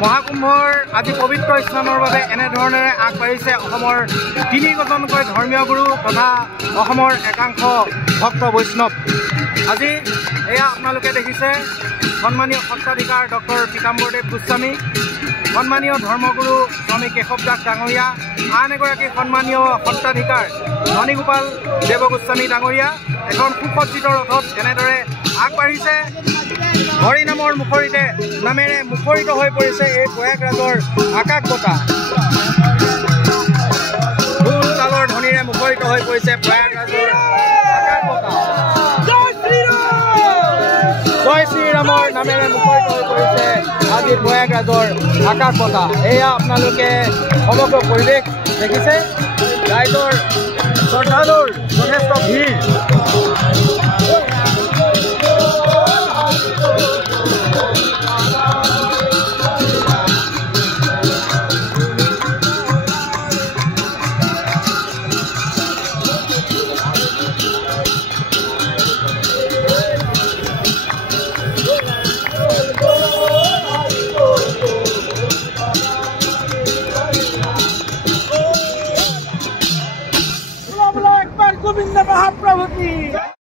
মহাকুম্ভৰ আজি পবিত্ৰ স্নানৰ বাবে এনেধৰণেৰে আগবাঢ়িছে অসমৰ ৩গৰাকীকৈ ধৰ্মীয় গুৰু তথা অসমৰ একাংশ ভক্ত বৈষ্ণৱ। আজি এয়া আপোনালোকে দেখিছে সন্মানীয় সত্ৰাধিকাৰ ডক্টৰ পীতাম্বৰদেৱ গোস্বামী, সন্মানীয় ধৰ্মগুৰু স্বামী কেশৱ দাস ডাঙৰীয়া, আন এগৰাকী সন্মানীয় সত্ৰাধিকাৰ ননীগোপাল দেৱ গোস্বামী ডাঙৰীয়া এখন সুসজ্জিত ৰথত এনেদৰে আগবাঢ়িছে। হৰি নামৰ মুখৰিতে নামেৰে মুখৰিত হৈ পৰিছে এই প্ৰয়াগৰাজৰ আকাশ বঁটা। ঢোল তালৰ ধ্বনিৰে মুখৰিত হৈ পৰিছে প্ৰয়াগৰাজৰ আকাশ বঁটা। জয় শ্ৰীৰামৰ নামেৰে মুখৰিত হৈ পৰিছে আজি প্ৰয়াগৰাজৰ আকাশ বঁটা। এয়া আপোনালোকে সমগ্ৰ পৰিৱেশ দেখিছে, ৰাইজৰ শ্ৰদ্ধালুৰ যথেষ্ট ভিৰ। गोविंद महाप्रभु की।